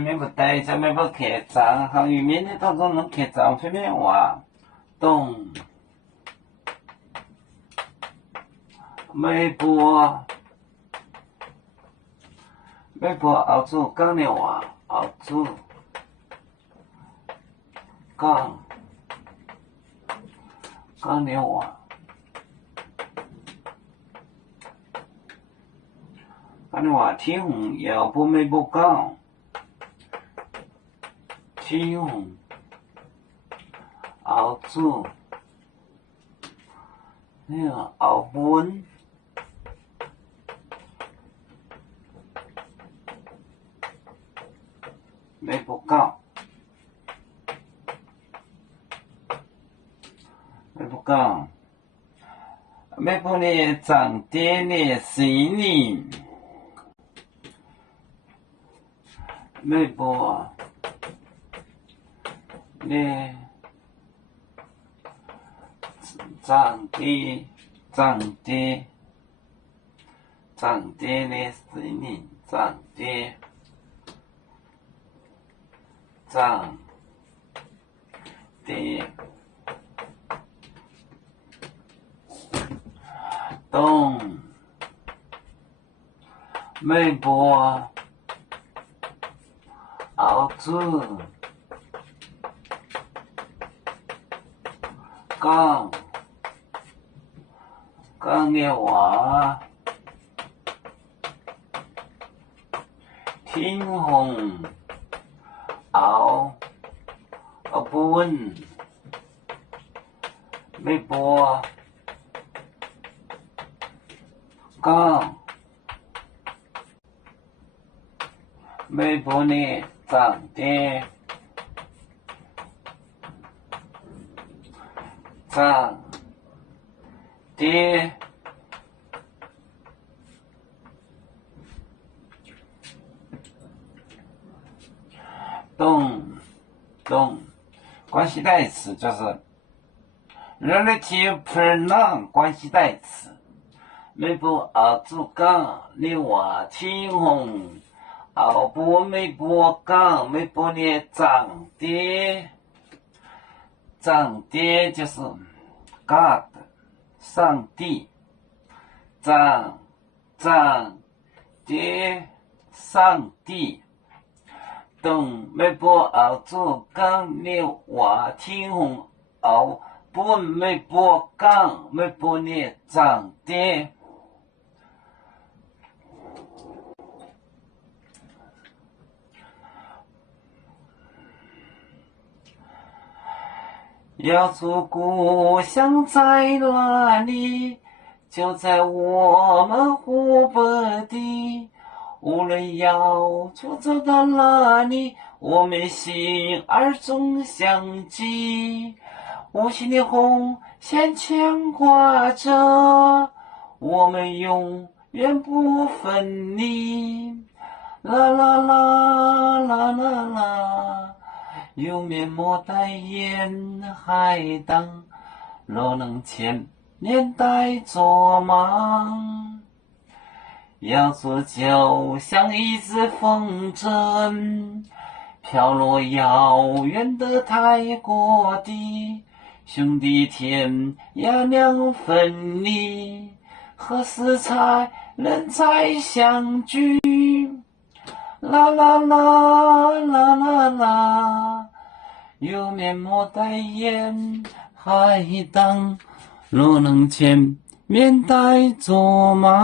面部带着面部客栈，行于面的当中能客栈方面话，东面部澳洲讲的话，澳洲讲的话。讲的话，天虹要不没不讲，天虹澳洲那个澳本没不讲，没不呢长点的谁呢？没不呢长点的谁呢？长点东没不澳洲讲的话，天虹澳本没不讲没不呢长点东关系代词就是 relative pronoun 关系代词。没不澳洲讲的话，天虹澳本没不讲，没不呢长点就是 God 上帝，长点上帝。东没不澳洲讲的话，天虹澳本没不讲，没不呢长点。要说故乡在哪里，就在我们湖北地。无论要出走到哪里，我们心儿总相系。无形的红线牵挂着我们，永远不分离。啦啦啦啦啦啦，有面膜代言海棠，若能千年代作梦。要做就像一只风筝，飘落遥远的泰国地。兄弟天涯两分离，何时才能再相聚？啦啦啦啦啦啦，有面膜代言海棠，若能千面代作梦。